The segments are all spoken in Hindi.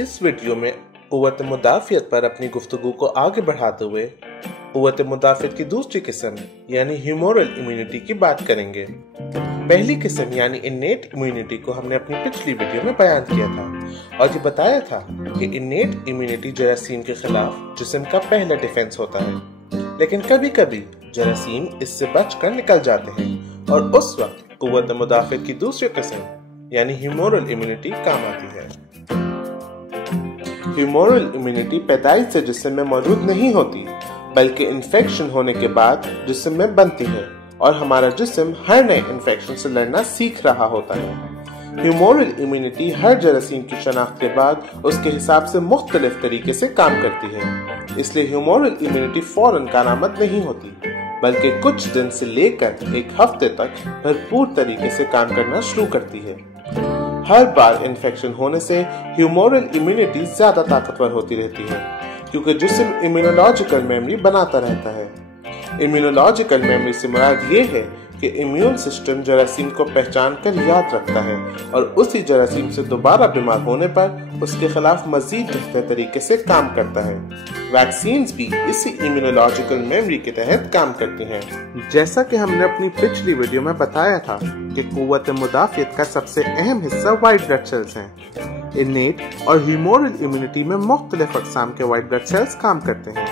इस वीडियो में क़ुव्वत मुदाफ़ियत पर अपनी गुफ्तगू को आगे बढ़ाते हुए क़ुव्वत मुदाफ़ियत की दूसरी किस्म यानी ह्यूमोरल इम्यूनिटी की बात करेंगे। पहली किस्म यानी इन्नेट इम्यूनिटी को हमने अपनी पिछली वीडियो में बयान किया था और ये बताया था कि इन्नेट इम्यूनिटी जरासीम के खिलाफ जिस्म का पहला डिफेंस होता है, लेकिन कभी कभी जरासीम इससे बचकर निकल जाते हैं और उस वक्त क़ुव्वत मुदाफ़ियत की दूसरी किस्म यानी ह्यूमोरल इम्यूनिटी काम आती है। ह्यूमोरल इम्यूनिटी पैदाइश से जिस्म में मौजूद नहीं होती, बल्कि इन्फेक्शन होने के बाद जिस्म में बनती है और हमारा जिस्म हर नए इन्फेक्शन से लड़ना सीख रहा होता है। ह्यूमोरल इम्यूनिटी हर जरासीम की शनाख्त के बाद उसके हिसाब से मुख्तलिफ तरीके से काम करती है, इसलिए ह्यूमोरल इम्यूनिटी फौरन कारआमद नहीं होती, बल्कि कुछ दिन से लेकर एक हफ्ते तक भरपूर तरीके से काम करना शुरू करती है। हर बार इन्फेक्शन होने से ह्यूमोरल इम्यूनिटी ज्यादा ताकतवर होती रहती है, क्योंकि जिस्म इम्यूनोलॉजिकल मेमोरी बनाता रहता है। इम्यूनोलॉजिकल मेमोरी से मुराद ये है कि इम्यून सिस्टम जरासीम को पहचान कर याद रखता है और उसी जरासीम से दोबारा बीमार होने पर उसके खिलाफ मजीद बेहतर तरीके से काम करता है। वैक्सीन्स भी इसी इम्यूनोलॉजिकल मेमोरी के तहत काम करती हैं। जैसा कि हमने अपनी पिछली वीडियो में बताया था कि क़ुव्वत मुदाफ़ियत का सबसे अहम हिस्सा व्हाइट ब्लड सेल्स हैं। इन्नेट और ह्यूमोरल इम्यूनिटी में मुख्तलिफ अक़साम के व्हाइट ब्लड सेल्स काम करते हैं।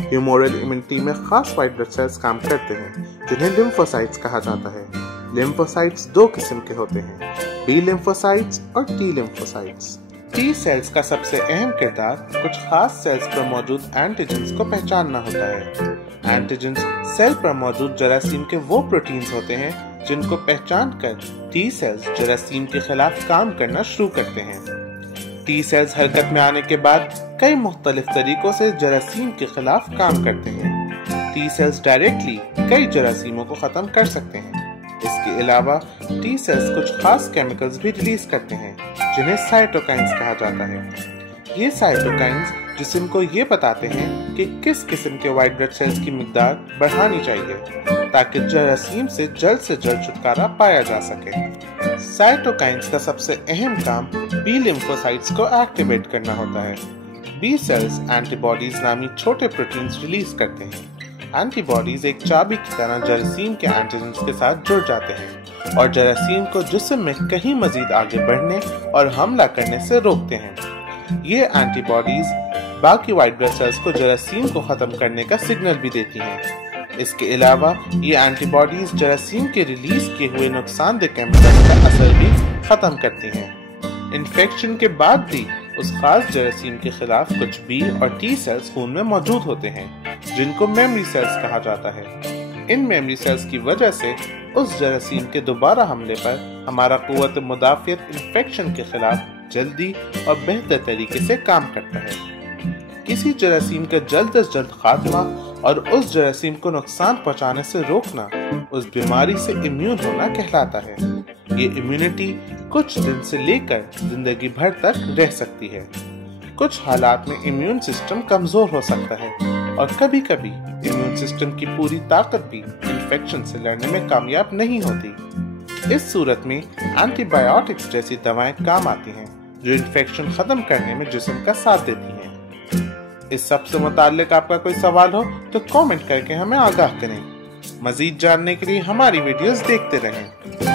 ह्यूमोरल इम्यूनिटी में खास व्हाइट ब्लड सेल्स काम करते हैं जिन्हें लिम्फोसाइट्स कहा जाता है। लिम्फोसाइट्स दो किस्म के होते हैं, बी लिम्फोसाइट्स और टी लिम्फोसाइट्स। टी सेल्स का सबसे अहम किरदार कुछ खास सेल्स पर मौजूद एंटीजेंस को पहचानना होता है। एंटीजेंस सेल पर मौजूद जरासीम के वो प्रोटीन्स होते हैं जिनको पहचान कर टी सेल्स जरासीम के खिलाफ काम करना शुरू करते हैं। टी सेल्स हरकत में आने के बाद कई मुख्तलिफ तरीकों से जरासीम के खिलाफ काम करते हैं। टी सेल्स डायरेक्टली कई जरासीमों को खत्म कर सकते हैं। इसके अलावा टी सेल्स कुछ खास केमिकल्स भी रिलीज करते हैं जिन्हें साइटोकाइन्स कहा जाता है। ये साइटोकाइन्स जिस्म को ये बताते हैं कि किस किस्म के व्हाइट ब्लड सेल्स की मिकदार बढ़ानी चाहिए ताकि जरासीम से जल्द छुटकारा पाया जा सके। साइटोकाइन्स का सबसे अहम काम बी लिम्फोसाइट्स को एक्टिवेट करना होता है। बी सेल्स एंटीबॉडीज नामी छोटे प्रोटीन्स रिलीज करते हैं। एंटीबॉडीज एक चाबी की तरह जरासीम के एंटीजेंस के साथ जुड़ जाते हैं और जरासीम को जिस्म में कहीं मजीद आगे बढ़ने और हमला करने से रोकते हैं। ये एंटीबॉडीज बाकी व्हाइट ब्लड सेल्स को जरासीम को खत्म करने का सिग्नल भी देती हैं। इसके अलावा ये एंटीबॉडीज जरासीम के रिलीज किए हुए नुकसानदेह केमिकल्स का असर भी खत्म करती हैं। इन्फेक्शन के बाद भी उस खास जरासीम के खिलाफ कुछ बी और टी सेल्स खून में मौजूद होते हैं जिनको मेमोरी सेल्स कहा जाता है। इन मेमोरी सेल्स की वजह से उस जरासीम के दोबारा हमले पर हमारा क़ुव्वत मुदाफ़ियत इन्फेक्शन के खिलाफ जल्दी और बेहतर तरीके से काम करता है। किसी जरासीम का जल्द से जल्द खात्मा और उस जरासीम को नुकसान पहुंचाने से रोकना उस बीमारी से इम्यून होना कहलाता है। ये इम्यूनिटी कुछ दिन से लेकर जिंदगी भर तक रह सकती है। कुछ हालात में इम्यून सिस्टम कमजोर हो सकता है और कभी कभी इम्यून सिस्टम की पूरी ताकत भी इन्फेक्शन से लड़ने में कामयाब नहीं होती। इस सूरत में एंटीबायोटिक्स जैसी दवाएं काम आती हैं जो इन्फेक्शन खत्म करने में जिस्म का साथ देती हैं। इस सब से मुताल्लिक आपका कोई सवाल हो तो कमेंट करके हमें आगाह करें। मजीद जानने के लिए हमारी वीडियोस देखते रहें।